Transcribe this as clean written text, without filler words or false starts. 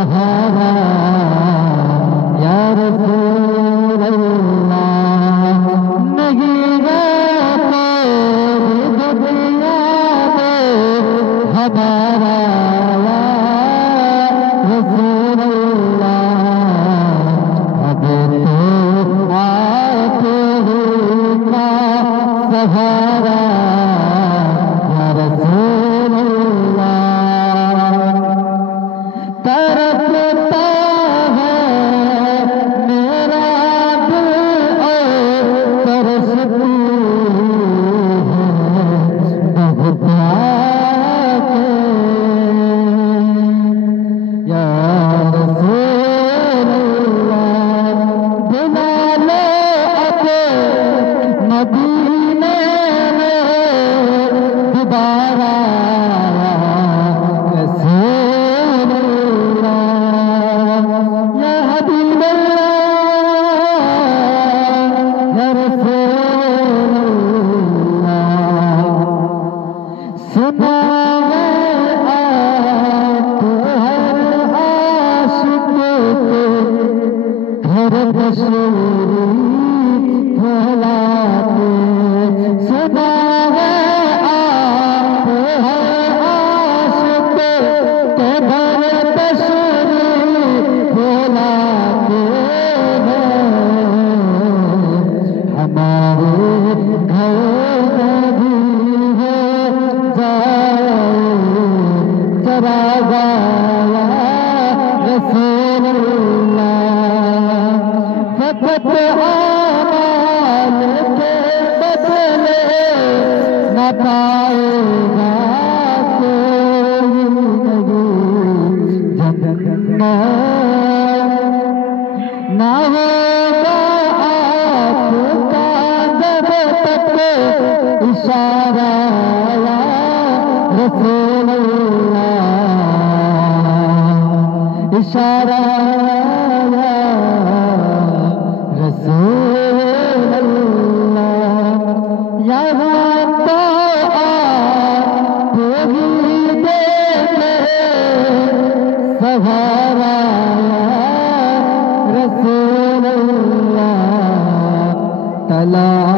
سہارا یا رسول اللہ نہیں رہتے دنیا میں ہمارا یا رسول اللہ اب تو آتے ہی کا سہارا یا رسول اللہ تڑپتا ہے میرا دل اور ترستی ہے بہت آگے یا رسول اللہ بنا لو اپنے مدینے میں دوبارہ رسول اللہ یا حبیب اللہ یا رسول اللہ سنا ہے آپ ہر عاشق کے گھر تشریف لاتے سنا ہے آپ ہر عاشق کے گھر تشریف لاتے ہیں ہمارے گھر میں بھی ہے چراغا یا رسول اللہ فقط آمال کے بدلے نہ پائے گا کوئی نہیں جنت نہ ہوگا آپ کا جب تک اشارہ یا رسول اللہ اشارہ یا رسول اللہ یہاں تو آپ ہی دیتے سہارا یا رسول اللہ تلا